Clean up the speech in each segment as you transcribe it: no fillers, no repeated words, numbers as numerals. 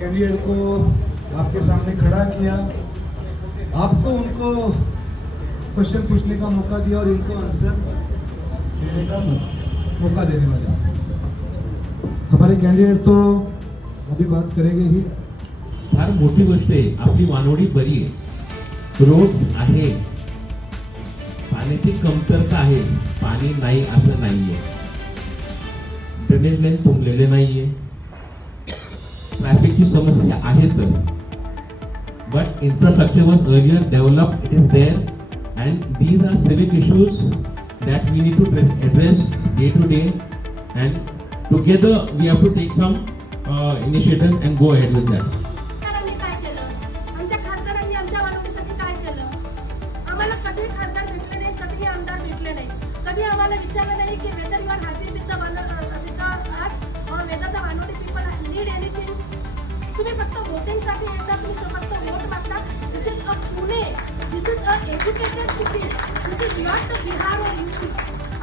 Candidate को आपके सामने खड़ा किया, आपको उनको क्वेश्चन पूछने का मौका दिया और इनको आंसर देने का मौका देने वाला। हमारे कैंडिडेट तो अभी बात करेंगे ही। फार मोठी गोष्ट आहे, आपली वानवडी बरी आहे, रोड्स आहे, पाण्याची कमतरता आहे, पाणी नाही असं नाहीये, ड्रेनेज लाईन तुंबलेले नाहीये, ट्रॅफिकची समस्या आहे sir, but infrastructure was earlier developed, it is there, and these are civic issues that we need to address day to day, and together we have to take some initiative and go ahead with that. कभी आम्हाला विचारलं नाही की whether you are happy with the us or whether the Wanodi people need anything. तुम्ही फक्त voting साठी येता, तुम्ही फक्त vote मागता. This is a Pune, this is a educated city, this is not the Bihar or UP.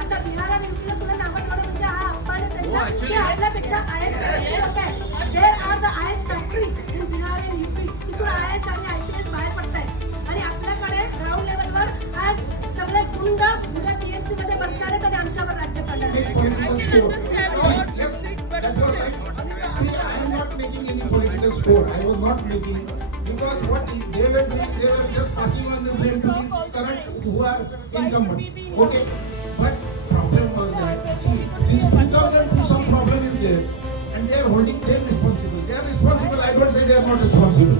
आता बिहार आणि UP ला तुला नाव ठेवणं म्हणजे हा अपमान आहे त्यांचा, ते आपल्यापेक्षा IAS लोक आहेत. There are the IAS factory in Bihar and UP. तिथून IAS आणि IPS बाहेर पडतायत आणि आपल्याकडे ग्राउंड लेवलवर आज सगळे गुंड उद्या TMC मध्ये बसणार आहेत आणि आमच्यावर राज्य करणार आहेत. Sport. I was not making because what they were doing, they were just passing on the blame to the current who are incumbent. Okay, but problem was that since 2002 some problem is there, and they are holding them responsible. They are responsible. I don't say they are not responsible,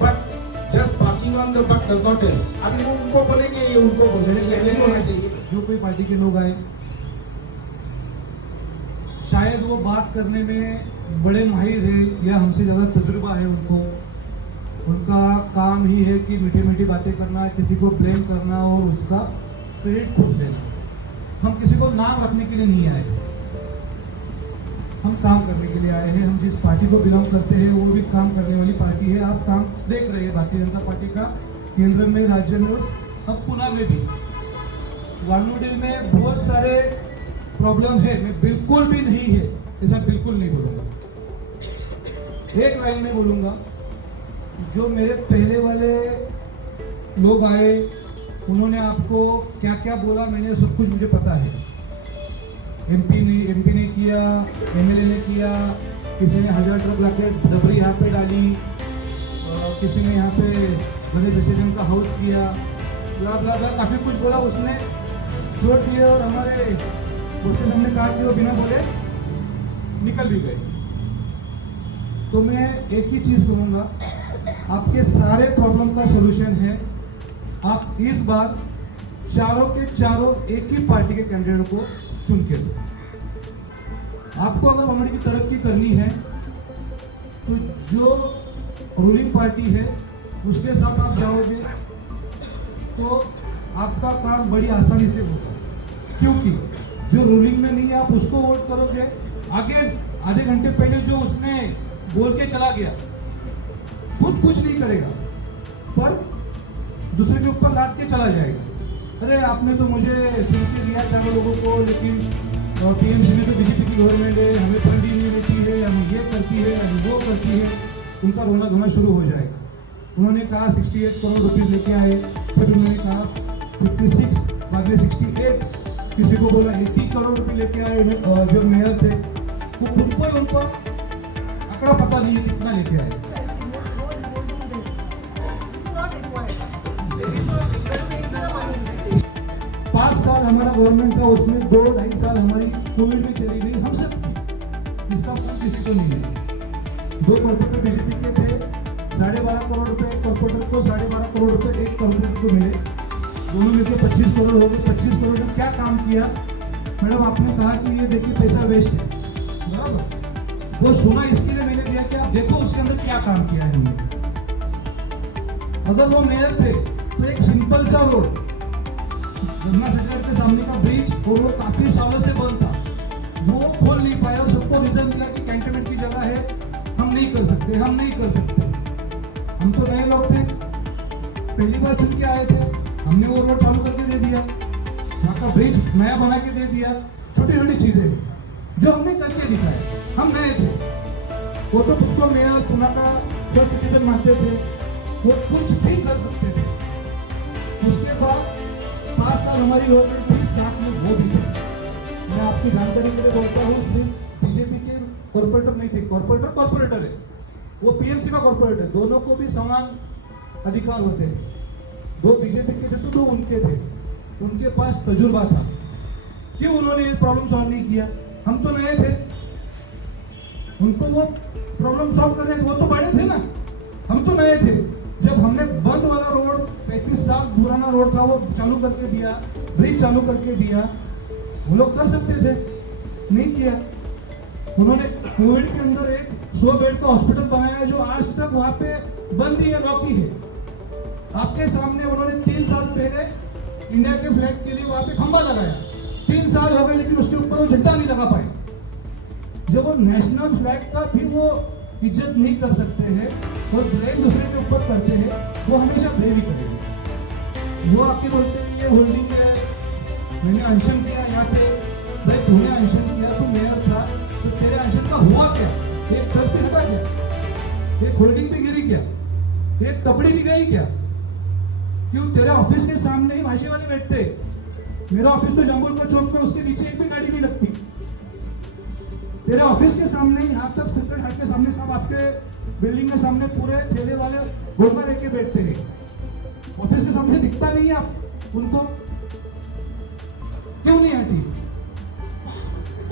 but just passing on the buck does not help. अभी वो उनको बोलेंगे, ये उनको बोलेंगे, ये नहीं होना चाहिए. जो कोई पार्टी के लोग आए, शायद वो बात करने में बड़े माहिर है या हमसे ज़्यादा तजुर्बा है उनको। उनका काम ही है कि मीठी मीठी बातें करना, किसी को ब्लेम करना और उसका क्रेडिट खुद देना। हम किसी को नाम रखने के लिए नहीं आए, हम काम करने के लिए आए हैं। हम जिस पार्टी को बिलोंग करते हैं वो भी काम करने वाली पार्टी है। आप काम देख रहे हैं भारतीय जनता पार्टी का केंद्र में, राज्य में और अब पुणे में भी। वानवडी में बहुत सारे प्रॉब्लम है, मैं बिल्कुल भी नहीं है ऐसा बिल्कुल नहीं बोलूँगा। एक लाइन में बोलूँगा, जो मेरे पहले वाले लोग आए उन्होंने आपको क्या क्या बोला, मैंने सब कुछ मुझे पता है। एमपी ने किया, एमएलए ने किया, किसी ने 1000 ट्रक लाके डबरी यहाँ पे डाली, किसी ने यहाँ पे गणेश विसर्जन का हाउस किया, ब्ला ब्ला ब्ला काफ़ी कुछ बोला उसने, छोड़ दिए और हमारे उसके हमने कहा कि वो बिना बोले निकल भी गए। तो मैं एक ही चीज़ कहूँगा, आपके सारे प्रॉब्लम का सलूशन है, आप इस बार चारों के चारों एक ही पार्टी के कैंडिडेट को चुन के दो। आपको अगर वानवडी की तरक्की करनी है तो जो रूलिंग पार्टी है उसके साथ आप जाओगे तो आपका काम बड़ी आसानी से होगा, क्योंकि जो रूलिंग में नहीं है आप उसको वोट करोगे, आगे आधे घंटे पहले जो उसने बोल के चला गया खुद कुछ नहीं करेगा पर दूसरे के ऊपर लाद के चला जाएगा। अरे आपने तो मुझे सुन के दिया चारों लोगों को, लेकिन टीएमसी में तो बीजेपी की गवर्नमेंट है, हमें फंडिंग नहीं मिलती है, हमें ये करती है, हमें वो करती है। उनका रोना धोना शुरू हो जाएगा। उन्होंने कहा 68 करोड़ रुपये लेके आए, फिर उन्होंने कहा 56, बाद में 68, किसी को बोला 80 करोड़ रुपये लेके आए जो मेयर थे, वो खुद को ही उनको आंकड़ा पता नहीं है कितना लेके आए। 5 साल हमारा गवर्नमेंट था, उसमें 2-2.5 साल हमारी कोविड में चली गई, हम सब इसका फल किसी को नहीं है। 2 कॉर्पोरेटर बीजेपी के थे, 12.5 करोड़ रुपए एक कॉर्पोरेटर को, 12.5 करोड़ रुपए एक कॉर्पोरेटर को मिले, दोनों मिलकर 25 करोड़ हो गए। 25 करोड़ ने क्या काम किया मैडम? आपने कहा कि ये देखिए पैसा वेस्ट है, बराबर, वो सुना इसके लिए मैंने दिया कि आप देखो उसके अंदर क्या काम किया है हमने। अगर वो मेयर थे तो एक सिंपल सा रोड, गंगा सेटेलाइट के सामने का ब्रिज, और वो काफी सालों से बंद था, वो खोल नहीं पाया और सबको रीजन मिला कि कैंटोनमेंट की जगह है, हम नहीं कर सकते, हम नहीं कर सकते। हम तो नए लोग थे, पहली बार चुन के आए थे, हमने वो रोड चालू करके दे दिया, वहाँ का ब्रिज नया बना के दे दिया। छोटी छोटी चीजें जो हमने करके दिखाया, हम नए थे। वो तो खुद को मेयर पुणे का फर्स्ट सिटीजन मानते थे, वो कुछ भी कर सकते थे। उसके बाद 5 साल हमारी हो गई थी, साथ में वो भी थे। मैं आपकी जानकारी के लिए बोलता हूँ, सिर्फ बीजेपी के कॉर्पोरेटर नहीं थे, कॉर्पोरेटर है, वो पीएमसी का कॉर्पोरेटर, दोनों को भी समान अधिकार होते हैं। दो बीजेपी के थे तो दो उनके थे, उनके पास तजुर्बा था। क्यों उन्होंने ये प्रॉब्लम सॉल्व नहीं किया? हम तो नए थे, उनको वो प्रॉब्लम सॉल्व करने, वो तो बड़े थे ना, हम तो नए थे। जब हमने बंद वाला रोड 35 साल पुराना रोड था वो चालू करके दिया, ब्रिज चालू करके दिया, वो लोग कर सकते थे, नहीं किया। उन्होंने कोविड के अंदर एक 100 बेड का हॉस्पिटल बनाया जो आज तक वहां पे बंद ही है, लॉकी है। आपके सामने उन्होंने 3 साल पहले इंडिया के फ्लैग के लिए वहां पे खंबा लगाया, 3 साल हो गए लेकिन उसके ऊपर वो झंडा नहीं लगा पाए। जब वो नेशनल फ्लैग का भी वो इज्जत नहीं कर सकते हैं और ब्लेम दूसरे के ऊपर करते हैं, वो हमेशा ब्लेम ही करेंगे। वो आपके बोलते हैं ये होल्डिंग है, मैंने अनशन किया यहाँ पे, भाई तूने अनशन किया, तू मेयर था, तो तेरे अनशन का हुआ क्या? एक घर पे लगा क्या? एक होल्डिंग भी गिरी क्या? एक कपड़ी भी गई क्या? क्यों तेरे ऑफिस के सामने ही भाजी वाले बैठते? मेरा ऑफिस तो जम्बूलपुर चौक पे, उसके पीछे एक भी गाड़ी नहीं लगती। तेरे ऑफिस के सामने ही यहाँ तक सेक्रेटरी हाट के सामने सब आपके बिल्डिंग के सामने पूरे ठेले वाले घोड़ा लेके बैठते हैं। ऑफिस के सामने दिखता नहीं है आप उनको, क्यों नहीं हटी?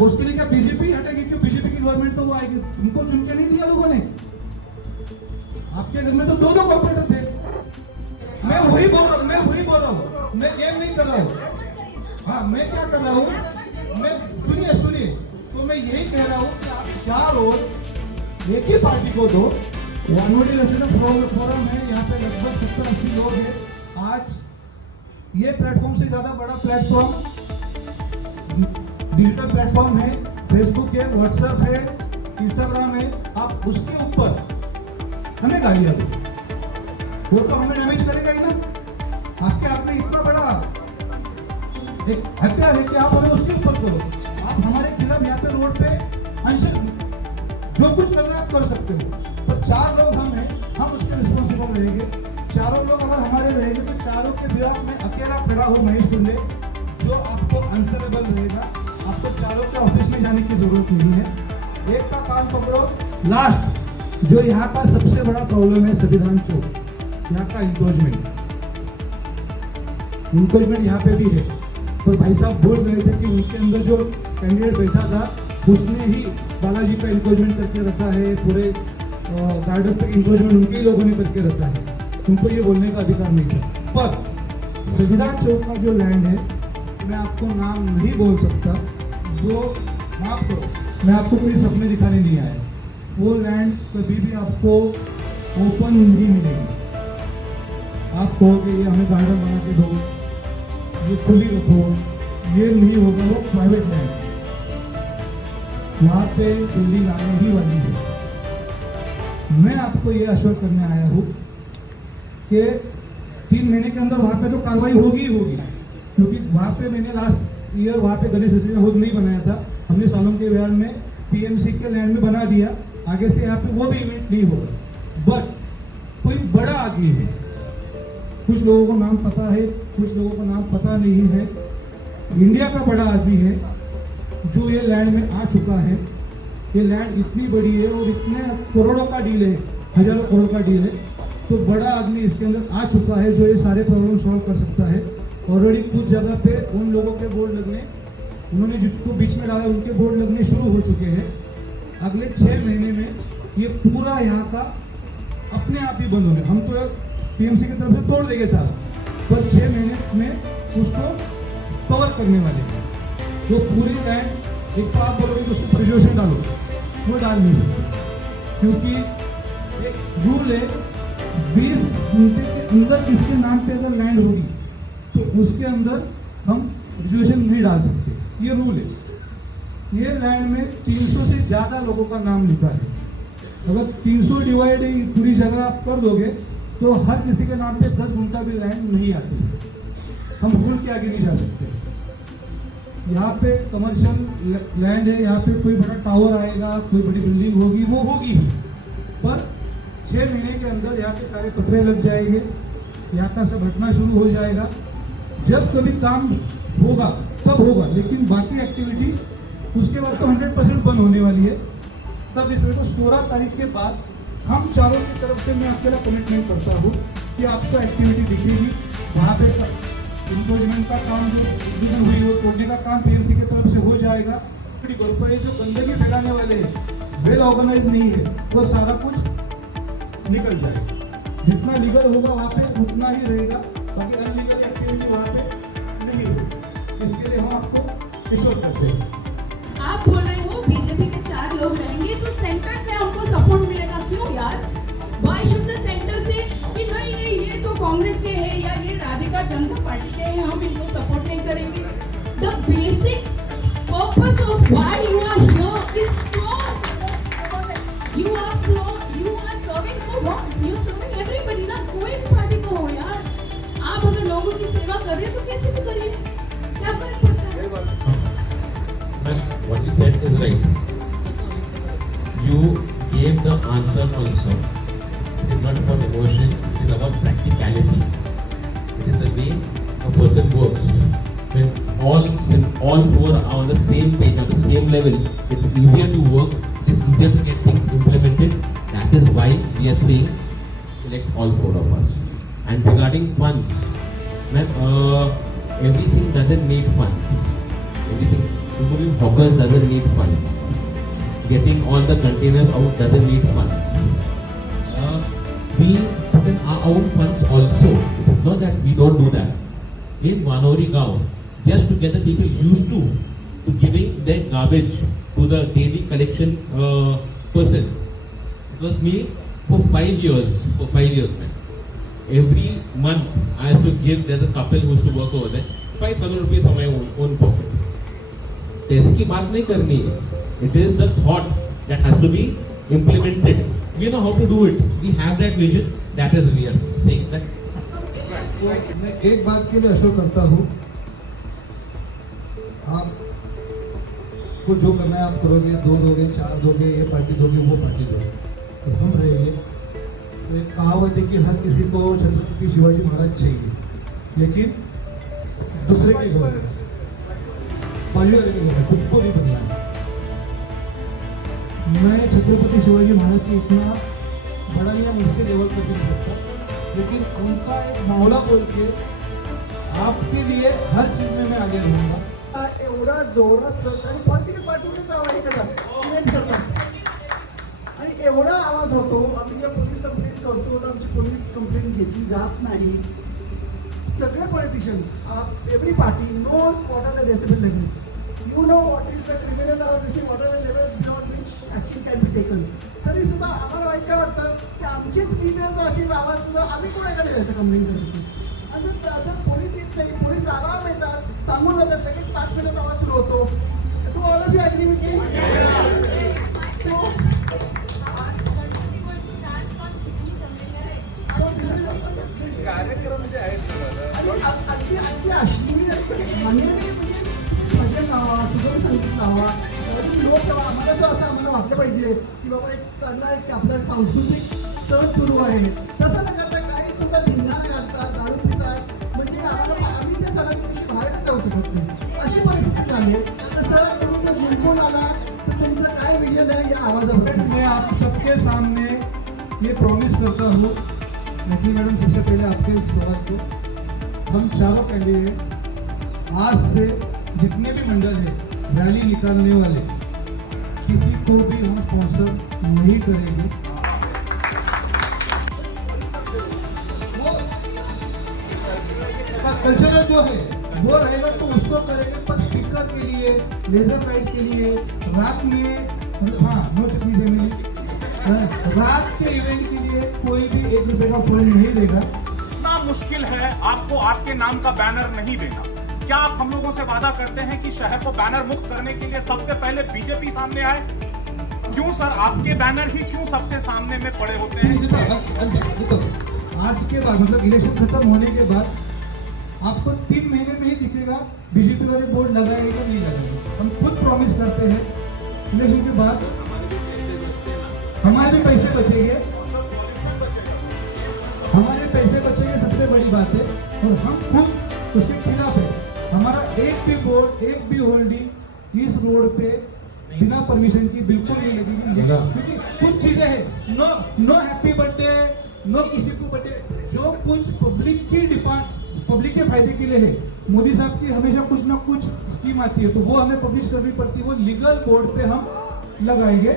उसके लिए क्या बीजेपी हटेगी? क्यों? बीजेपी की गवर्नमेंट तो वो आएगी, उनको चुन के नहीं दिया लोगों ने। आपके घर में तो दोनों कॉर्पोरेटर थे। मैं वही बोल रहा हूँ, मैं गेम नहीं कर रहा हूँ। हाँ, मैं क्या कर रहा हूँ, मैं सुनिए, तो मैं यही कह रहा हूँ कि आप 4 रोज एक ही पार्टी को दो। वानवटी रेसिडेंट फोरम है, यहाँ पे लगभग 70-80 लोग हैं। आज ये प्लेटफॉर्म से ज्यादा बड़ा प्लेटफॉर्म डिजिटल प्लेटफॉर्म है, फेसबुक है, व्हाट्सएप है, इंस्टाग्राम है। आप उसके ऊपर हमें गालियां दो, वो तो हमें डैमेज करेगा ही ना। आपके हाथ में इतना बड़ा एक हथियार है कि आप हमें उसके ऊपर करो। आप हमारे खिलाफ यहाँ पे रोड पे अनशन जो कुछ करना आप कर सकते हो, पर 4 लोग हम हैं, हम उसके रिस्पॉन्सिबल रहेंगे। चारों लोग अगर हमारे रहेंगे तो चारों के बिहार में अकेला खड़ा हो महेश दुल्ले, जो आपको आंसरेबल रहेगा। आपको चारों के ऑफिस में जाने की जरूरत नहीं है। एक का कान पकड़ो। लास्ट जो यहाँ का सबसे बड़ा प्रॉब्लम है, संविधान चौक, यहाँ का इंक्रोचमेंट यहाँ पे भी है। पर भाई साहब बोल रहे थे कि उनके अंदर जो कैंडिडेट बैठा था उसने ही बालाजी का इंक्रोचमेंट करके रखा है, पूरे गार्डन पे इंक्रोचमेंट उनके ही लोगों ने करके रखा है। उनको ये बोलने का अधिकार नहीं था। पर संविधान चौक का जो लैंड है, मैं आपको नाम नहीं बोल सकता, वो माफ करो, मैं आपको कोई सपने दिखाने नहीं आया। वो लैंड कभी भी आपको ओपन नहीं मिलेगी। आप कहोगे ये हमें गार्डन बना के दो, ये खुली रखो, ये नहीं होगा। वो प्राइवेट लैंड, वहाँ पे बिल्डिंग आने ही वाली है। मैं आपको ये अश्योर करने आया हूँ कि 3 महीने के अंदर वहाँ पे तो कार्रवाई होगी ही होगी, क्योंकि वहाँ पे मैंने लास्ट ईयर वहाँ पे गणेश विसर्जन हॉल नहीं बनाया था। हमने सालों के बिहार में पीएमसी के लैंड में बना दिया। आगे से यहाँ पे वो भी इवेंट नहीं होगा। बट कोई बड़ा आदमी है, कुछ लोगों को नाम पता है, कुछ लोगों को नाम पता नहीं है, इंडिया का बड़ा आदमी है जो ये लैंड में आ चुका है। ये लैंड इतनी बड़ी है और इतने करोड़ों का डील है, हजारों करोड़ का डील है, तो बड़ा आदमी इसके अंदर आ चुका है जो ये सारे प्रॉब्लम सॉल्व कर सकता है। ऑलरेडी कुछ जगह पे उन लोगों के बोर्ड लगने, उन्होंने जिसको बीच में डाला उनके बोर्ड लगने शुरू हो चुके हैं। अगले 6 महीने में ये पूरा यहाँ का अपने आप ही बंद होने, हम तो पीएमसी की तरफ से तोड़ देंगे सारा, पर 6 महीने में उसको कवर करने वाले हैं। वो पूरी लैंड, एक तो आप बोलोगे कि उसको प्रिजर्वेशन डालो, वो डाल नहीं सकते, क्योंकि एक रूल है 20 घंटे के अंदर किसके नाम पे अगर लैंड होगी तो उसके अंदर हम रिजर्वेशन नहीं डाल सकते, ये रूल है। ये लैंड में 300 से ज़्यादा लोगों का नाम लिखा है। अगर 300 डिवाइड पूरी जगह आप कर दोगे तो हर किसी के नाम पे 10 गुंठा भी लैंड नहीं आती। हम रूल के आगे नहीं जा सकते। यहाँ पे कमर्शियल लैंड है, यहाँ पे कोई बड़ा टावर आएगा, कोई बड़ी बिल्डिंग होगी, वो होगी ही। इधर यहाँ के सारे पटरे लग जाएंगे, यहाँ का सब हटना शुरू हो जाएगा। जब कभी काम होगा तब होगा, लेकिन बाकी एक्टिविटी उसके बाद तो 100% बंद होने वाली है। तब इस तरह को 16 तारीख के बाद हम चारों की तरफ से मैं अकेला कमिटमेंट करता हूँ कि आपको एक्टिविटी दिखेगी। वहाँ पे इंक्रोचमेंट का काम जो हुई हो, तोड़ने का काम पीएमसी की तरफ से हो जाएगा। ये जो गंदगी फैलाने वाले हैं, वेल ऑर्गेनाइज नहीं है, वो सारा कुछ निकल जाएगा। जितना लीगल होगा वहाँ पे उतना ही रहेगा, बाकी अनलीगल एक्टिविटी वहाँ पे नहीं होगी। इसके लिए हम आपको इश्योर करते हैं। आप बोल रहे हो बीजेपी के 4 लोग रहेंगे तो सेंटर से हमको सपोर्ट मिलेगा, क्यों यार? व्हाई शुड द सेंटर से कि नहीं ये तो कांग्रेस के हैं या ये राधिका जनता पार्टी के हैं, हम इनको सपोर्ट नहीं करेंगे। The basic purpose of why you are here is flawed. You are serving for what? You serving everybody ना, कोई पार्टी को हो यार। आप अगर लोगों की सेवा कर रहे हो तो कैसे भी करिए, क्या फर्क पड़ता है? What you said is right. You gave the answer also. It is not about emotions, it is about practicality. It is the way a person works. When all 4 are on the same page, on the same level, it's easier to work, it's easier to get things implemented. That is why we are saying select all 4 of us. And regarding funds, everything doesn't need funds. Everything. Removing hawkers doesn't need funds. Getting all the containers out doesn't need funds. We put in our own funds also. It is not that we don't do that. In Vanori Gaon, just to get the people used to giving their garbage to the daily collection person. It was me for 5 years. Man. Every month I have to give. There's a couple who used to work over there. 5,000 rupees from my own pocket. पैसे की बात नहीं करनी है. It is the thought that has to be implemented. We know how to do it. We have that vision. That is we are saying that. मैं एक बात के लिए अश्योर करता हूँ, आप को जो करना है आप करोगे, 2 दोगे, 4 दोगे, ये पार्टी दोगे, वो पार्टी दोगे, तो हम रहेंगे। तो एक कहावत है कि हर किसी को छत्रपति शिवाजी महाराज चाहिए, लेकिन दूसरे के घर में, परिवार के घर में, खुद को भी बनना है। मैं छत्रपति शिवाजी महाराज की इतना बड़ा या मुझसे लेवल पर नहीं सकता, लेकिन उनका एक मावला बोल के आपके लिए हर चीज में मैं आगे रहूंगा। एवढा जोरात आणि पॉलिटिकल पार्टीचाच आवाज हे करतात, इव्हेंट्स करतात आणि एवढा आवाज होतो. आम्ही जे पोलीस कंप्लेंट करतो तर आमची पोलीस कंप्लेंट घेतली जात नाही. सगळे politicians, every party knows what are the decibel levels. You know what is the criminal or what are the levels beyond which action can be taken. तरी सुद्धा आम्हाला वाईट काय वाटतं की आमचीच लिडर्स अशी आवाज सुद्धा आम्ही कोणाकडे जायचं कंप्लेंट करायची. आणि जर पोलीस येत नाही, पोलीस आराम येतात, सांगून जातात, लगेच 5 मिनिटात आवाज सुरू होतो. Do all of you agree with me? अगदी अश्लील म्हणजे सुगम संगीत लावा, लोक आम्हाला जो असं आम्हाला वाटलं पाहिजे की बाबा एक चांगला एक आपला सांस्कृतिक सण सुरू आहे, तसं न करता काही सुद्धा धिंगाणा घालतात, दारू पितात, म्हणजे आम्हाला आम्ही त्या सणाच्या दिवशी बाहेरच जाऊ शकत नाही, अशी परिस्थिती झाली. तर सर तुम्ही जर जिंकून आला तर तुमचं काय विजन आहे या आवाजावर? मैं आप सबके सामने ये प्रॉमिस करता हूँ, नकी मैडम, सबसे पहले आपके सवाल को, हम चारों कैंडिडेट आज से जितने भी मंडल है रैली निकालने वाले, किसी को भी हम स्पॉन्सर नहीं करेंगे. कल्चरल जो है वो रहेगा तो उसको करेंगे, पर स्पीकर के लिए, लेजर लाइट के लिए, रात में, हाँ नो चटनी फैमिली, रात के इवेंट के लिए कोई भी 1 रुपए का फंड नहीं देगा. इतना मुश्किल है आपको आपके नाम का बैनर नहीं देना. क्या आप हम लोगों से वादा करते हैं कि शहर को बैनर मुक्त करने के लिए सबसे पहले बीजेपी सामने आए? क्यों सर, आपके बैनर ही क्यों सबसे सामने में पड़े होते हैं? देखो, आज के बाद मतलब इलेक्शन खत्म होने के बाद आपको 3 महीने में ही दिखेगा बीजेपी वाले बोर्ड लगाएगा नहीं लगाएगा. हम खुद प्रॉमिस करते हैं इलेक्शन के बाद हमारे भी पैसे बचेंगे, सही बात है और हम खुद उसके खिलाफ है। हमारा एक भी बोर्ड, एक भी होल्डिंग इस रोड पे बिना परमिशन की बिल्कुल नहीं लगेगी, क्योंकि कुछ चीजें हैं, नो हैप्पी बर्थडे, नो किसी को बर्थडे, जो कुछ पब्लिक के फायदे के लिए है। मोदी साहब की हमेशा कुछ ना कुछ स्कीम आती है, तो वो हमें पब्लिश करनी पड़ती है, वो लीगल बोर्ड पे हम लगाएंगे।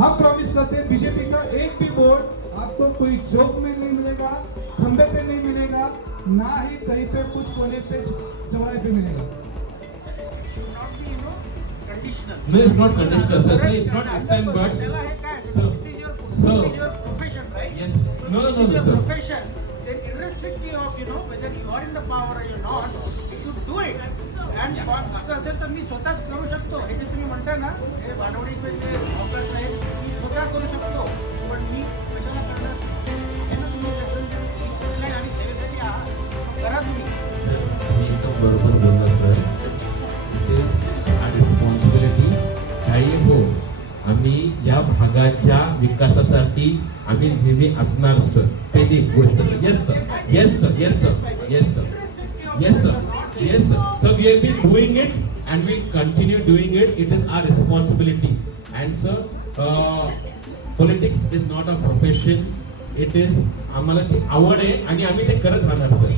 हम प्रॉमिस करते हैं बीजेपी का एक भी बोर्ड आपको कोई चौक में नहीं मिलेगा, खंबे पे नहीं मिलेगा, ना ही कहीं पे कुछ कोने पे चौराहे पे मिलेगा। No, it's not conditional, sir. See, it's not accent, but sir, Profession, right? yes, no, This is your sir. profession. Then irrespective of whether you are in the power or you're not, you should do it. And असं असेल तर मी स्वतःच करू शकतो. हे जे तुम्ही म्हणता ना, हे भांडवडीचे जे अवकाश आहे, मी स्वतः करू शकतो. पण मी कशाला करणार? हे ना तुम्ही representative आणि सेवेसाठी आहात. करा तुम्ही. मी एकदम बरोबर बोलला sir. It is our responsibility. काही हो, आम्ही या भागाच्या विकासासाठी आम्ही नेहमी असणार सर. पहिली गोष्ट. Yes sir, yes sir, yes sir, yes sir, yes sir, yes sir. So we have been doing it and we'll continue doing it. It is our responsibility. And sir, politics is not a profession. It is आम्हाला ती आवड आहे आणि आम्ही ते करत राहणार sir.